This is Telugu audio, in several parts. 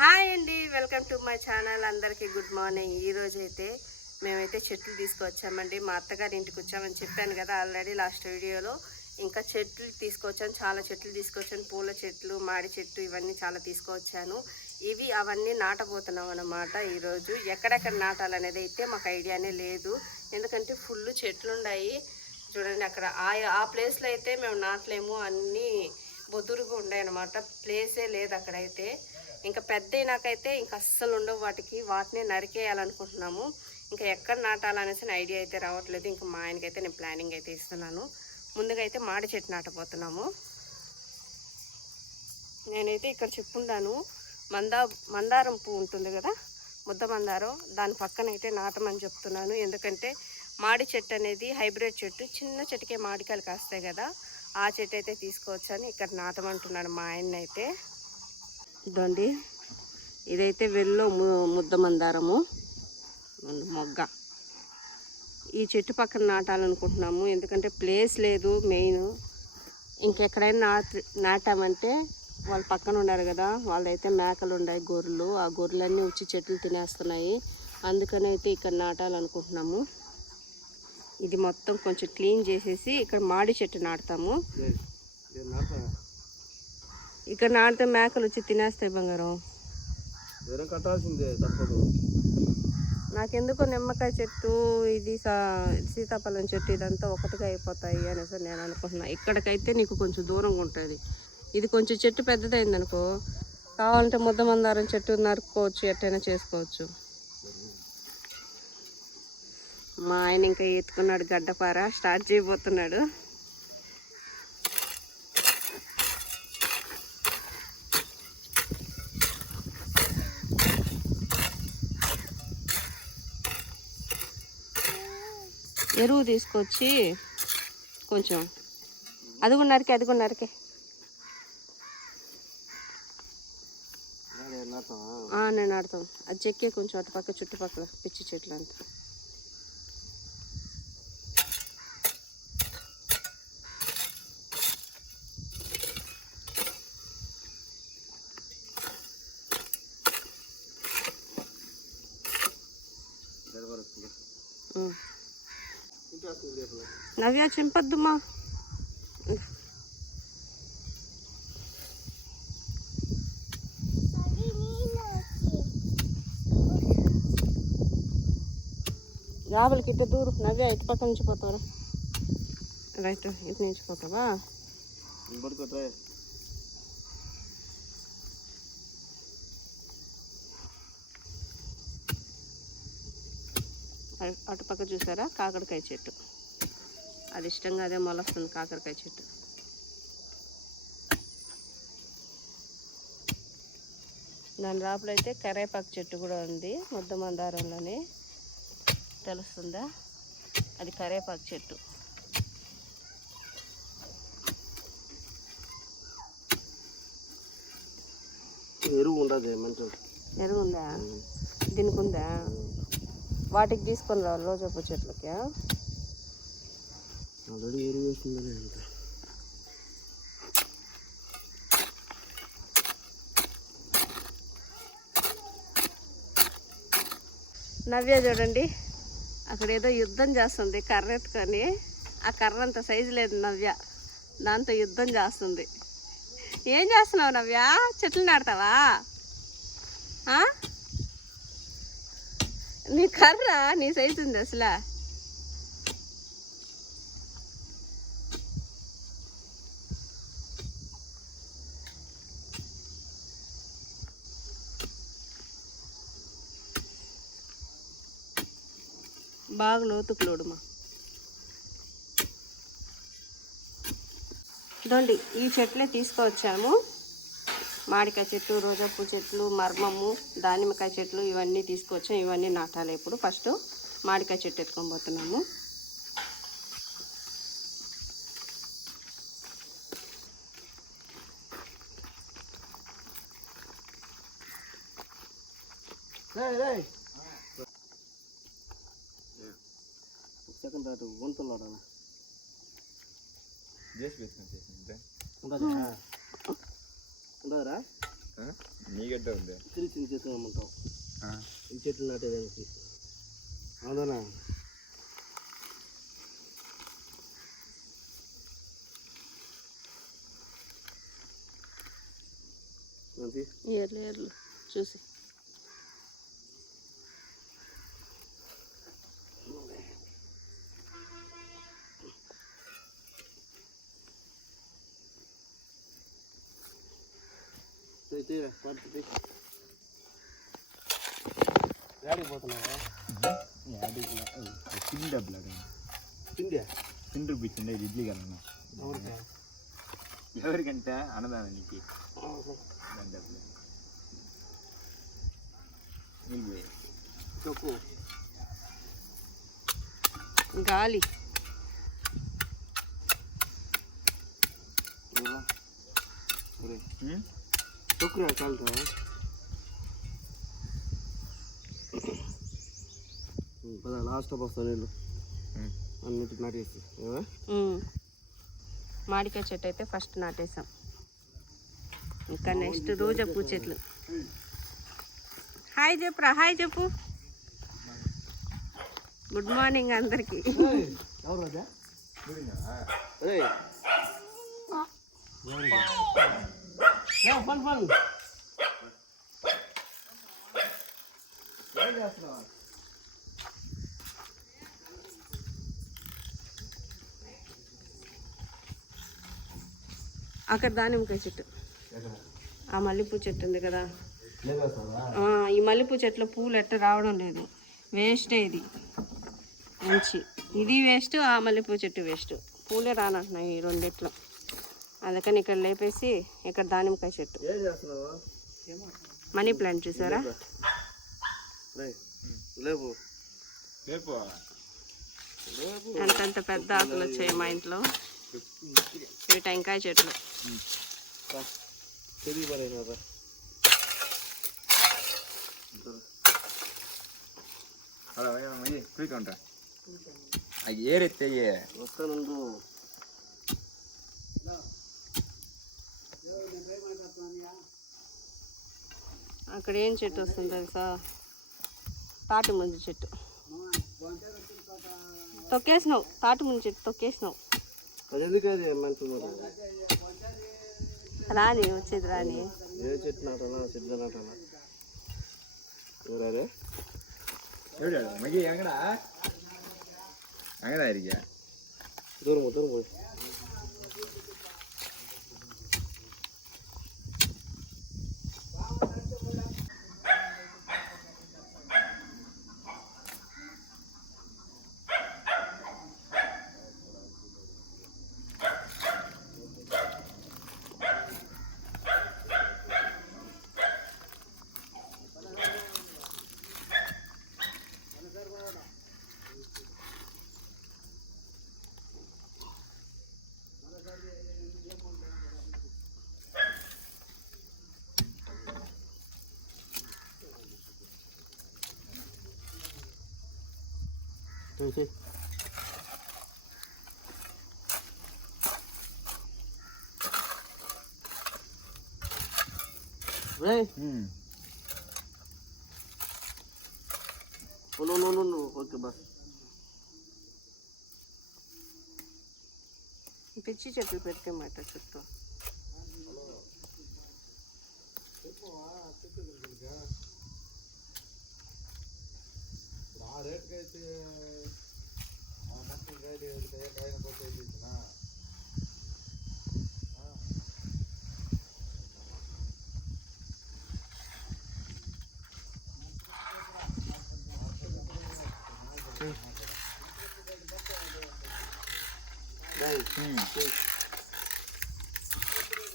హాయ్ అండి, వెల్కమ్ టు మై ఛానల్. అందరికీ గుడ్ మార్నింగ్. ఈరోజు అయితే మేమైతే చెట్లు తీసుకొచ్చామండి. మా అత్తగారి ఇంటికి వచ్చామని చెప్పాను కదా ఆల్రెడీ లాస్ట్ వీడియోలో. ఇంకా చెట్లు తీసుకొచ్చాను, చాలా చెట్లు తీసుకొచ్చాను. పూల చెట్లు, మాడి చెట్టు ఇవన్నీ చాలా తీసుకొచ్చాను. అవన్నీ నాటబోతున్నాం అన్నమాట. ఈరోజు ఎక్కడెక్కడ నాటాలనేది అయితే మాకు ఐడియానే లేదు, ఎందుకంటే ఫుల్ చెట్లు ఉన్నాయి. చూడండి అక్కడ ఆ ప్లేస్లో అయితే మేము నాటలేము, అన్నీ బొదురుగా ఉన్నాయన్నమాట. ప్లేసే లేదు అక్కడైతే. ఇంకా పెద్ద అయినాకైతే ఇంకా అస్సలు ఉండవు వాటిని నరికేయాలనుకుంటున్నాము. ఇంకా ఎక్కడ నాటాలనేసి ఐడియా అయితే రావట్లేదు. ఇంకా మా ఆయనకైతే నేను ప్లానింగ్ అయితే ఇస్తున్నాను. ముందుగా అయితే మాడి చెట్టు నాటబోతున్నాము. నేనైతే ఇక్కడ చెప్పుండాను, మందారం పువ్వు ఉంటుంది కదా, ముద్ద మందారం, దాని పక్కన అయితే నాటమని చెప్తున్నాను. ఎందుకంటే మాడి చెట్టు అనేది హైబ్రిడ్ చెట్టు, చిన్న చెట్టుకే మాడికాయలు కాస్తాయి కదా, ఆ చెట్టు అయితే తీసుకోవచ్చని ఇక్కడ నాటమంటున్నాడు మా ఆయన అయితే. ఇదండి, ఇదైతే వెల్లో ముద్ద మందారము మొగ్గ. ఈ చెట్టు పక్కన నాటాలనుకుంటున్నాము, ఎందుకంటే ప్లేస్ లేదు మెయిన్. ఇంకెక్కడైనా నాటామంటే వాళ్ళు పక్కన ఉన్నారు కదా, వాళ్ళైతే మేకలు ఉన్నాయి, గొర్రెలు, ఆ గొర్రెలన్నీ వచ్చి చెట్లు తినేస్తున్నాయి. అందుకని అయితే ఇక్కడ నాటాలనుకుంటున్నాము. ఇది మొత్తం కొంచెం క్లీన్ చేసేసి ఇక్కడ మాడి చెట్టు నాటుతాము. ఇక్కడ నాటితే మేకలు వచ్చి తినేస్తాయి బంగారం. నాకెందుకో నిమ్మకాయ చెట్టు, ఇది సీతాఫలం చెట్టు, ఇదంతా ఒకటిగా అయిపోతాయి అనేసి నేను అనుకుంటున్నా. ఇక్కడికైతే నీకు కొంచెం దూరంగా ఉంటుంది. ఇది కొంచెం చెట్టు పెద్దదైంది అనుకో, కావాలంటే ముద్ద మందారం చెట్టు నరుక్కోవచ్చు, ఎట్టైనా చేసుకోవచ్చు. మా ఆయన ఇంకా ఎత్తుకున్నాడు గడ్డపార, స్టార్ట్ చేయబోతున్నాడు. ఎరువు తీసుకొచ్చి కొంచెం అదిగో నరికే నేను ఆడతాం. అది చెక్కే కొంచెం అటుపక్క చుట్టుపక్కల పిచ్చి చెట్లు అంతా. నవ్య చింపద్దుమా. లోపలికి ఇటు దూరు. నవ్య ఇటు పక్క నుంచి పోతావా? రైట్, ఇటు నుంచి పోతావా? అటుపక్క చూసారా కాకరకాయ చెట్టు, అది ఇష్టంగా అదే మొలస్తుంది కాకరకాయ చెట్టు. దాని లోపల అయితే కరేపాకు చెట్టు కూడా ఉంది, ముద్ద మందారంలోనే తెలుస్తుందా, అది కరేపాకు చెట్టు. ఎరువు ఉండదు, ఎరువు ఉందా దీనికి? ఉందా? వాటికి తీసుకొని రావాలి రోజాపూ చెట్లకి. ఆల్రెడీ ఎరువు వేసిందని అంత. నవ్య చూడండి, అక్కడ ఏదో యుద్ధం చేస్తుంది కర్ర ఎత్తుకొని. ఆ కర్ర అంత సైజు లేదు నవ్య, దాంతో యుద్ధం చేస్తుంది. ఏం చేస్తున్నావు నవ్య? చెట్లు నాడతావా? నీ కర్ర నీ సైజు ఉంది అసలు. బాగా లోతుకులోడుమా. ఇదండి, ఈ చెట్లే తీసుకువచ్చాము. మామిడికాయ చెట్టు, రోజాపూ చెట్లు, మర్మము, దానిమ్మకాయ చెట్లు ఇవన్నీ తీసుకొచ్చాము. ఇవన్నీ నాటాలి. ఇప్పుడు ఫస్ట్ మామిడికాయ చెట్టు ఎత్తుకొని పోతున్నాము. ఉండదురా నీ గడ్డ ఉంది చిన్న చెట్లు అమ్ముతావు ఈ చెట్లు నాటేదానికి అవునా ఏర్లు ఏర్లు చూసి పోతున్నావా తిండి డబ్బులు తిండి తిండి రూపించండి ఇడ్లీ కన్నా ఎవరికంటే అన్నదానానికి దాని డబ్బులు చెప్పు గాలి తొక్కురా చాలుతా పదా లాస్ట్ వస్తా నీళ్ళు అన్నిటి నాటేసి మామిడికాయ చెట్టు అయితే ఫస్ట్ నాటేసాం. ఇంకా నెక్స్ట్ రోజా పూ చెట్లు. హాయ్ చెప్పురా, హాయ్ చెప్పు. గుడ్ మార్నింగ్ అందరికి. అక్కడ దానిమ్మకాయ చెట్టు, ఆ మల్లెపూ చెట్టు ఉంది కదా, ఈ మల్లెపూ చెట్లు పూలు ఎట్ట రావడం లేదు, వేస్టే ఇది మంచి. ఇది వేస్ట్, ఆ మల్లెపూ చెట్టు వేస్ట్, పూలే రానంటున్నాయి ఈ రెండిట్లో. అందుకని ఇక్కడ లేపేసి ఇక్కడ దానిమ్మకాయ చెట్టు, మనీ ప్లాంట్ చూసారా, అంతంత పెద్ద ఆకులు వచ్చాయి మా ఇంట్లో. ఇవి టెంకాయ చెట్లు. ఏరెత్తే అక్కడ ఏం చెట్టు వస్తుంది తెలుసా, తాటి ముంజు చెట్టు. తొక్కేసినావు, తాటి ముంజు చెట్టు తొక్కేసినావు. రాని వచ్చేది రాని. చెట్టు నాటాలా, చెట్లు నాటాలా? దూరం దూరం ఓకే బస్. పిచ్చి చెట్లు పెరికేమాట చుట్టూ. ఆ రేట్కి అయితే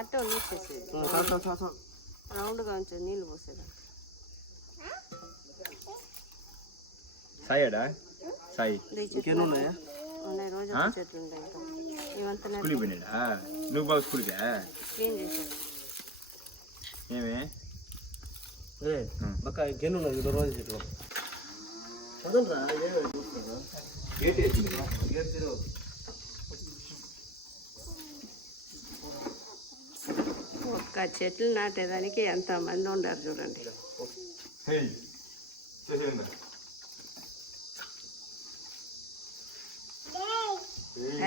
అట్ట నీసేసేది, రౌండ్గా ఉంచేది, నీళ్ళు పోసేదా. సాయడా సాయి ఉన్నాయా? ఉన్నాయి, రోజా చెట్లు ఉన్నాయి. ఇంకా ఇవంతా నువ్వు బాగా స్కూల్కా క్లీన్ చేశారు. ఏమే పక్క ఇంకెన్ని ఉన్నాయి ఇది రోజు చెట్లు? చదవరా గేట్ గేట్ తిరుగు. ఒక్క ఒక్క చెట్లు నాటేదానికి ఎంతమంది ఉన్నారు చూడండి. హే చేసేయండి.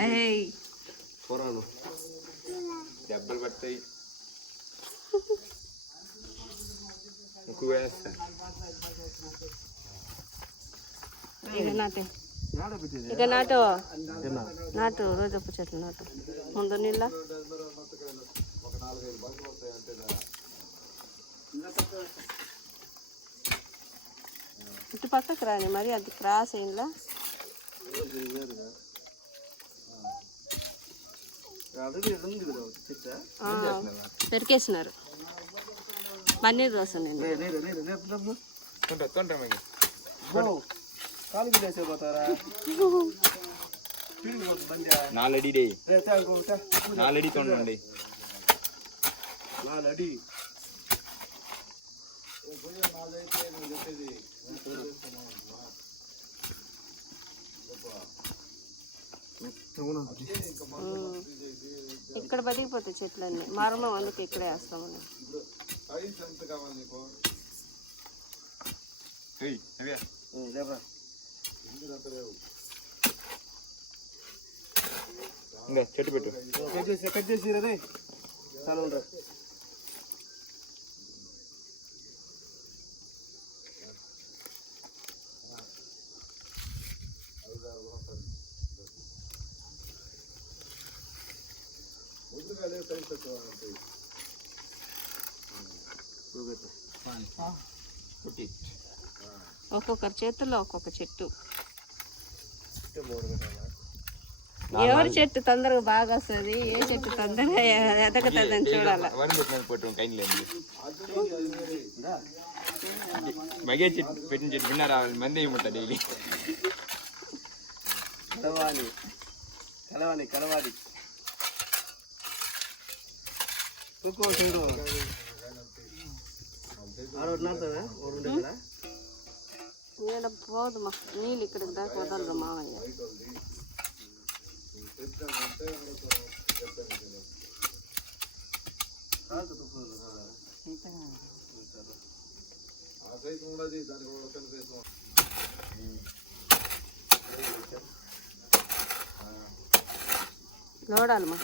ఏయ్, పోరాను దెబ్బలు పడతాయి. ముక్కు వేస్తా. ఇక నాటే, ఇక నాటు రోజపు చెట్లు నాటు. ముందు నీళ్ళ ఇటు పక్కకు రాని మరి అది క్రాస్ అయిందా. పెరికేసినారు పన్నీర్ దోశ. నేను నాలడి తొండండి. ఇక్కడ బతికిపోతాయి చెట్లన్నీ. మరణం అందుకు ఇక్కడే వేస్తామని. ఇంకా చెట్టు పెట్టు. కట్ చేసి చాలా ఉంటారు. ఒక్కొక్కరి చేతుల్లో ఒక్కొక్క చెట్టు. ఎవరి చెట్టు తొందరగా బాగా వస్తుంది, ఏ చెట్టు తొందరగా ఎదగతుందని చూడాలి. మగే చెట్టు పెట్టిన చెట్టు విన్నారా? మంది ఏముంటుంది డైలీ. కలవాలి నీడ పోదు మా నీళ్ళు ఇక్కడికి దాకా వదలరు మామయ్య. చూడాలమ్మా.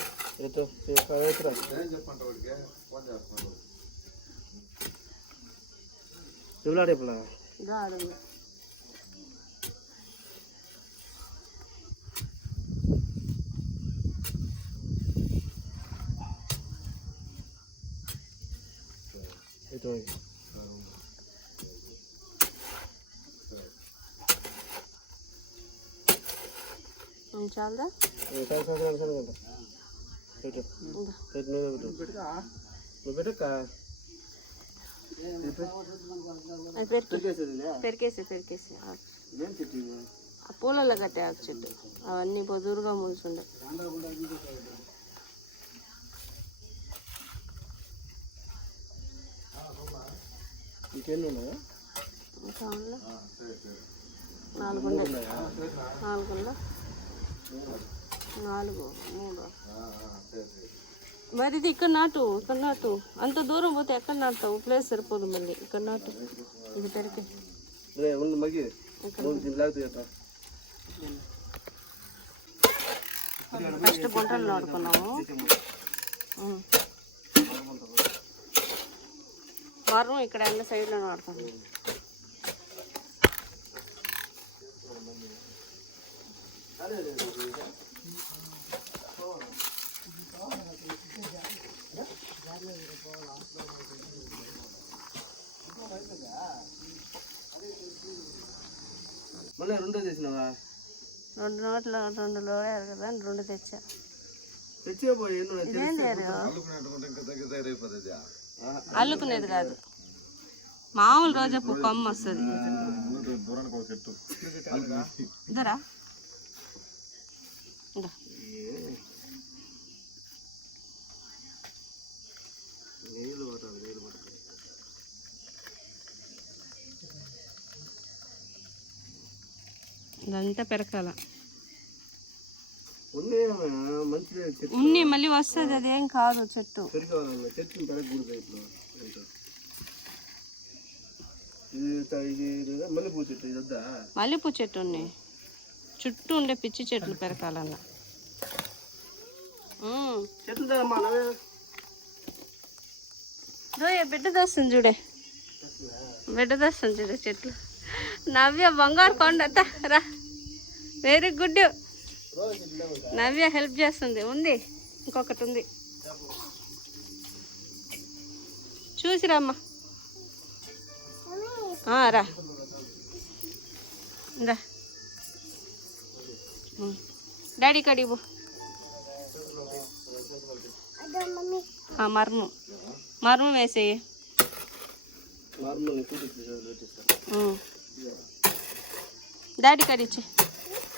చాలదా? పెరికేసి ఆ పూలలో కట్టే ఆకు చెట్టు అవన్నీ బొదురుగా ములుచుండే. నాలుగు మూడు. మరి ఇది ఇక్కడ నాటు, ఇక్కడ నాటు. అంత దూరం పోతే ఎక్కడ నాటుతావు? ప్లేస్ సరిపోదు మళ్ళీ. ఇక్కడ నాటు. ఇది పెరికే ఫస్ట్ గుంటలు నాటుకున్నాము. మరం ఇక్కడ అన్న సైడ్లో నాటుతాము. మళ్ళీ రెండో చేసినావా? 2 నోట్లు 2 లోయారు కదా, 2 తెచ్చా. అల్లుకునేది కాదు, మామూలు రోజపు కొమ్మ వస్తుంది. ఇదరా ఇదంతా పెరకాల. మంచిదే చెట్టు ఉన్ని మళ్ళీ వస్తుంది, అదేం కాదు చెట్టు. పెరిగాలన్న చెట్టు పెరగకూడదు ఇప్పుడు. ఇది మల్లెపూ చెట్టు ఇది వద్దా? మల్లెపూ చెట్టు ఉన్నాయి, చుట్టూ ఉండే పిచ్చి చెట్లు పెరకాలన్న. చెట్లు తేమ్మా నవ్వే. బిడ్డ దోస్తుంది చూడే, బిడ్డ దోస్తుంది చూడే చెట్లు. నవ్య బంగారు కొండ రా, వెరీ గుడ్. నవ్య హెల్ప్ చేస్తుంది. ఉంది ఇంకొకటి ఉంది, చూసిరామ్మా. రా రా డాడీ కడిగు. మర్మం వేసేయి. డాడీ కడిచి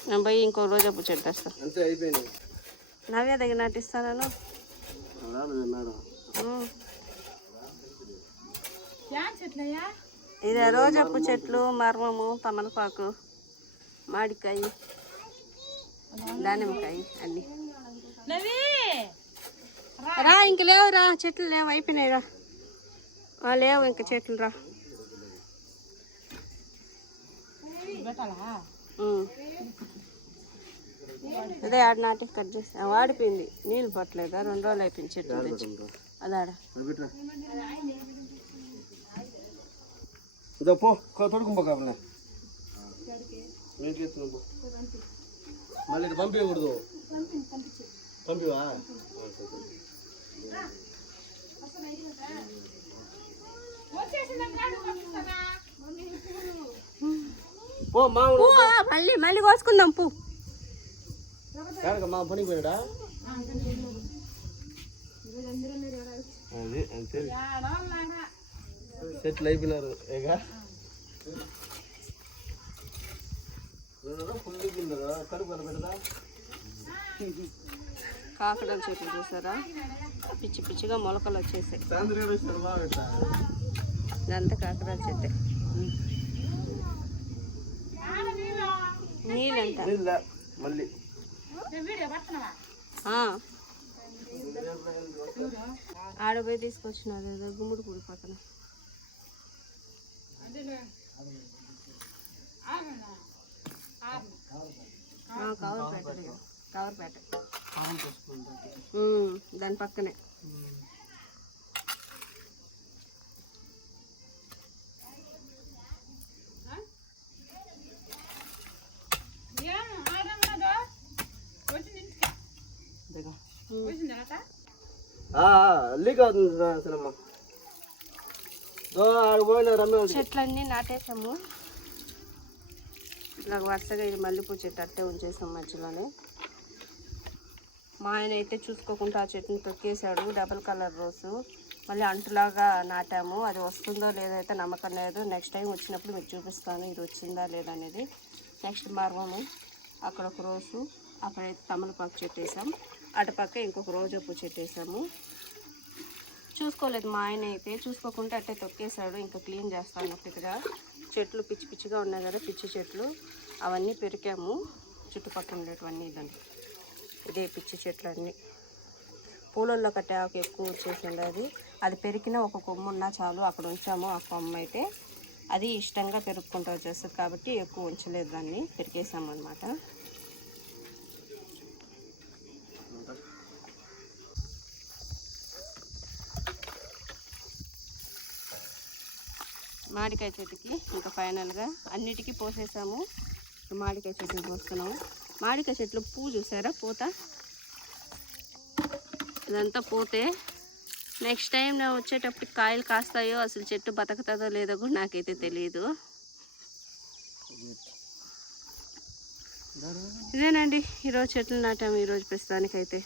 నేను పోయి ఇంకో రోజు అప్పుడు చెట్టు తెస్తా. అంతే అయిపోయింది. నవ్య దగ్గర నాటిస్తాను. ఇది రోజపు చెట్లు, మర్మము, తమలపాకు, మామిడికాయ, దానిమ్మకాయ అన్ని రా. ఇంక లేవు రా, చెట్లు లేవు, అయిపోయినాయి రా. లేవు ఇంక చెట్లు రా. అదే ఆడ నాటి కట్ చేసి వాడిపోయింది, నీళ్ళు పట్టలేదా? 2 రోజులు అయిపోయింది చెట్లు తెచ్చి. అదాడ పో తొడుకుంపో కాపలే మళ్ళీ పంపించకూడదు. పంపివా? పో మా మళ్ళీ మళ్ళీ కోసుకుందాం పూ. మా పనికి పోయాడా? అది అంతే, సెట్లు అయిపోయినారు. కాకడాల చెట్లు చూసారా, పిచ్చి పిచ్చిగా మొలకలు వచ్చేసాయి. ఇదంతా కాకడాల చెట్టే. నీళ్ళంట మళ్ళీ ఆడపోయి తీసుకొచ్చినారు గుమ్మడి పూడి పక్కన. కవర్పేట దాని పక్కనే. లీక్ అవుతుంది అసలమ్మా. చెట్లన్నీ నాటేసాము ఇలాగ వరుసగా. ఇది మల్లెపూ చెట్టు అట్టే ఉంచేసాం మధ్యలోనే. మా ఆయన అయితే చూసుకోకుండా ఆ చెట్టుని తొక్కేసాడు. డబల్ కలర్ రోజు మళ్ళీ అంటులాగా నాటాము. అది వస్తుందో లేదో అయితే నమ్మకం లేదు. నెక్స్ట్ టైం వచ్చినప్పుడు మీకు చూపిస్తాను ఇది వచ్చిందా లేదా అనేది. నెక్స్ట్ మర్మము, అక్కడ ఒక రోజు, అక్కడైతే తమలపాకు చెట్టు వేసాం. అటుపక్క ఇంకొక రోజపు చెట్టు వేసాము. చూసుకోలేదు మా ఆయన అయితే, చూసుకోకుండా అట్టే తొక్కేసాడు. ఇంకా క్లీన్ చేస్తాను ఇక్కడ. చెట్లు పిచ్చి పిచ్చిగా ఉన్నాయి కదా, పిచ్చి చెట్లు అవన్నీ పెరికాము. చుట్టుపక్కల ఉండేటివన్నీ ఇదండి, ఇదే పిచ్చి చెట్లు అన్నీ. పూలల్లో కట్టే ఆకు ఎక్కువ వచ్చేసింది. అది పెరికిన ఒక కొమ్ము ఉన్నా చాలు, అక్కడ ఉంచాము. ఆ కొమ్మ అయితే అది ఇష్టంగా పెరుక్కుంటూ వచ్చేస్తుంది కాబట్టి ఎక్కువ ఉంచలేదు, దాన్ని పెరికేసాము అనమాట. మామిడికాయ చెట్టుకి ఇంకా ఫైనల్గా అన్నిటికీ పోసేసాము. మామిడికాయ చెట్టుకి పోస్తున్నాము. మామిడికాయ చెట్లు పువ్వు చూసారా, పూత. ఇదంతా పోతే నెక్స్ట్ టైం నేను వచ్చేటప్పటికి కాయలు కాస్తాయో, అసలు చెట్టు బతుకుతుందో లేదో కూడా నాకైతే తెలియదు. ఇదేనండి ఈరోజు చెట్లు నాటాము. ఈరోజు ప్రస్తుతానికైతే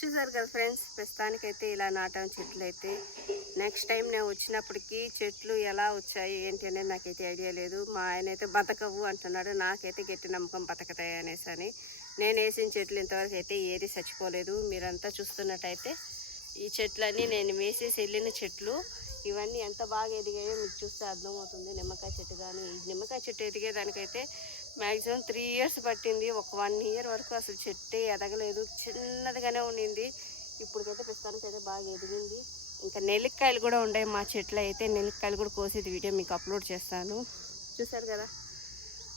చూసారు కదా ఫ్రెండ్స్, ప్రస్తుతానికైతే ఇలా నాటాం చెట్లు అయితే. నెక్స్ట్ టైం నేను వచ్చినప్పటికీ చెట్లు ఎలా వచ్చాయి ఏంటి అనేది నాకైతే ఐడియా లేదు. మా ఆయన అయితే బతకవు అంటున్నాడు. నాకైతే గట్టి నమ్మకం బతకతాయి అనేసి అని. నేను వేసిన చెట్లు ఇంతవరకు అయితే ఏది చచ్చిపోలేదు. మీరంతా చూస్తున్నట్టయితే ఈ చెట్లన్నీ నేను వేసేసి వెళ్ళిన చెట్లు. ఇవన్నీ ఎంత బాగా ఎదిగాయో మీకు చూస్తే అర్థమవుతుంది. నిమ్మకాయ చెట్టు కానీ, ఈ నిమ్మకాయ చెట్టు ఎదిగేదానికైతే మ్యాక్సిమం 3 years పట్టింది. ఒక 1 year వరకు అసలు చెట్టే ఎదగలేదు, చిన్నదిగానే ఉండింది. ఇప్పటికైతే ప్రస్తుతానికి అయితే బాగా ఎదిగింది. ఇంకా నెల్లికాయలు కూడా ఉన్నాయి మా చెట్లు అయితే. నెల్లికాయలు కూడా కోసేది వీడియో మీకు అప్లోడ్ చేస్తాను. చూసారు కదా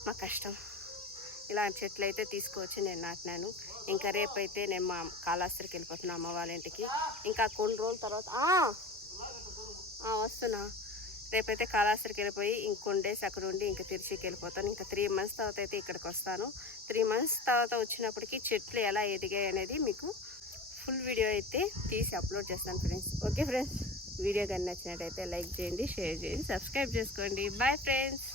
మా కష్టం. ఇలాంటి చెట్లు అయితే తీసుకువచ్చి నేను నాటినాను. ఇంకా రేపైతే నేను మా కాళహస్తికి వెళ్ళిపోతున్నాను, అమ్మ వాళ్ళ ఇంటికి. ఇంకా కొన్ని రోజుల తర్వాత వస్తున్నా. రేపైతే కాళహస్తికి వెళ్ళిపోయి ఇంకొన్ని డేస్ అక్కడ ఉండి ఇంకా తిరుచికి వెళ్ళిపోతాను. ఇంకా 3 months తర్వాత అయితే ఇక్కడికి వస్తాను. 3 months తర్వాత వచ్చినప్పటికీ చెట్లు ఎలా ఎదిగాయి అనేది మీకు ఫుల్ వీడియో అయితే తీసి అప్లోడ్ చేస్తాను ఫ్రెండ్స్. ఓకే ఫ్రెండ్స్, వీడియో కానీ నచ్చినట్టయితే లైక్ చేయండి, షేర్ చేయండి, సబ్స్క్రైబ్ చేసుకోండి. Bye friends.